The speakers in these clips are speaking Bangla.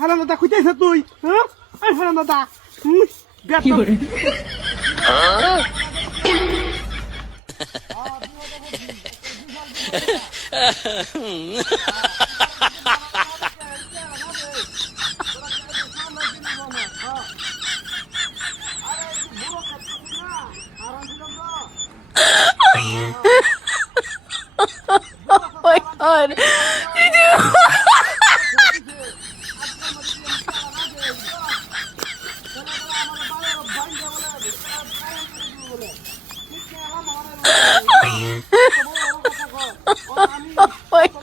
হারাম দাদা খুঁজেছ তুই হ্যাঁ এই হারাম দাদা হুম বেত my god.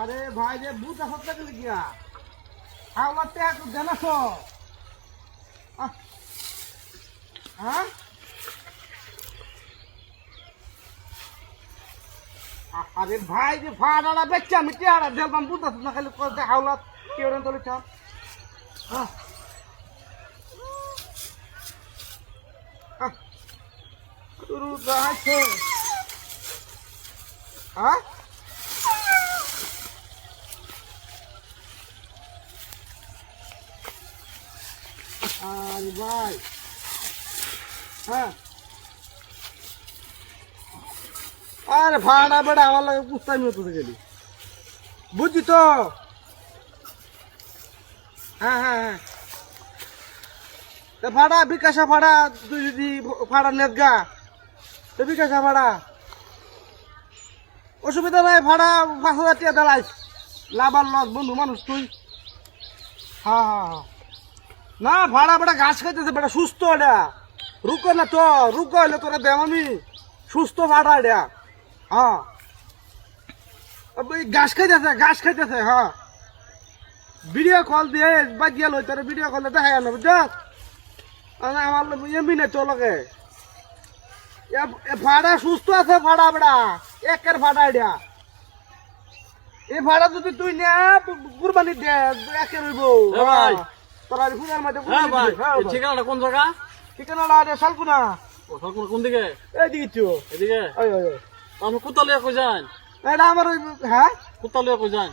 আরে ভাই, যে বুট হত্যা করে গিয়া তে একটু জানাস। হ্যাঁ? আরে ভাই, যে ফাড়াটা বেচছে আমি টিয়ারা দেলবাম বুঝতে না খালি করতে হাওলা কেউ তোলে চাল শুরু যাচ্ছে হ্যাঁ ভাই। হ্যাঁ। আরে ভাড়া বেড়া, আমার লাগে পুস্তামি হতো গেলি। বুঝছি তো? হ্যাঁ হ্যাঁ হ্যাঁ। ভাড়া, বিকাশা ভাড়া, তুই যদি ভাড়া নেত গা, তো বিকাশা ভাড়া। অসুবিধা নাই, ভাড়া পাঁচ হাজার টাকা দাঁড়াইস লাভ আর লস, বন্ধু, মানুষ তুই। হ্যাঁ হ্যাঁ হ্যাঁ। না ভাড়া বেটা ঘাস খাইতেছে বেটা সুস্থ এটা। রুকো না তো রুকো হইলে তোরা দেম আমি। সুস্থ ভাড়া এটা। হ্যাঁ। ঘাস খাইতেছে ঘাস খাইতেছে হ্যাঁ। ভিডিও কল দিয়ে বাজিয়া লই তোর ভিডিও কল দেখা না বুঝছ? আমার এমনি নাই তোর লগে। ভাড়া সুস্থ আছে ভাড়া বেড়া একের ভাড়া এটা। এই ভাড়া যদি তুই নে কুরবানি দে একে রইব ভাই। তোরা মধ্যে হ্যাঁ হ্যাঁ এই ঠিকানাটা কোন জায়গা? ঠিকানাটা আরে শালকুনা। ও, সরকার কোন দিকে? এই দিকে তো এদিকে ওই ওই ওই। আমি কুত্তা লিয়া কই যান? এটা আমার ওই হ্যাঁ? কুত্তা লিয়া কই যান?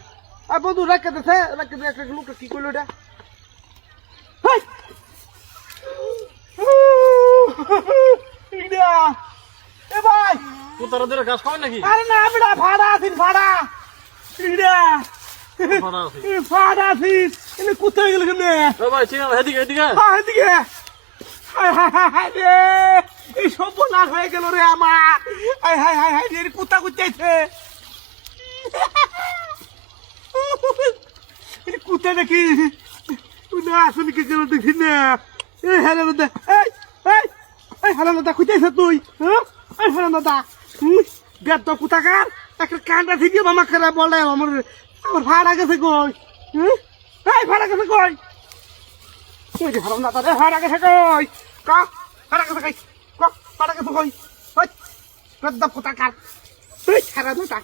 আর বন্ধু রেখে দিছে রেখে দিয়ে একটা লোকটা কি করল এটা? হেই! ইডা! এ ভাই! কুত্তারা দিলে ঘাস খাওয়াই নাকি? আরে না বেটা ভাড়া আছিস ভাড়া ইডা! আছে। আছিস এনে কোথায় গেল এ ভাই ঠিকানা এদিকে এদিকে হ্যাঁ এদিকে হায় হায় হায় হায় রে এই সর্বনাশ হয়ে গেল রে আমার হায়? হায় হায় হায় রে কুত্তা কুত্তাইছে এটা কুত্তা নাকি না আসলে কি কেন দেখি না এই হ্যালো দাদা এই এই এই হ্যালো দাদা কুত্তাইছে তুই? হ্যাঁ? এই হ্যালো দাদা হুম বেদ তো কুতাকার একটা কান্ডা থেকে মামা খারাপ বলে, আমার আমার ভাড়া গেছে কই? হ্যাঁ ভাড়া গেছে কই? তুই যে হারাম দাদা ভাড়া গেছে কই? ক? ভাড়া গেছে কই? ক? ভাড়া গেছে কই? ওই বেদ কুতাকার তুই হারাম দাদা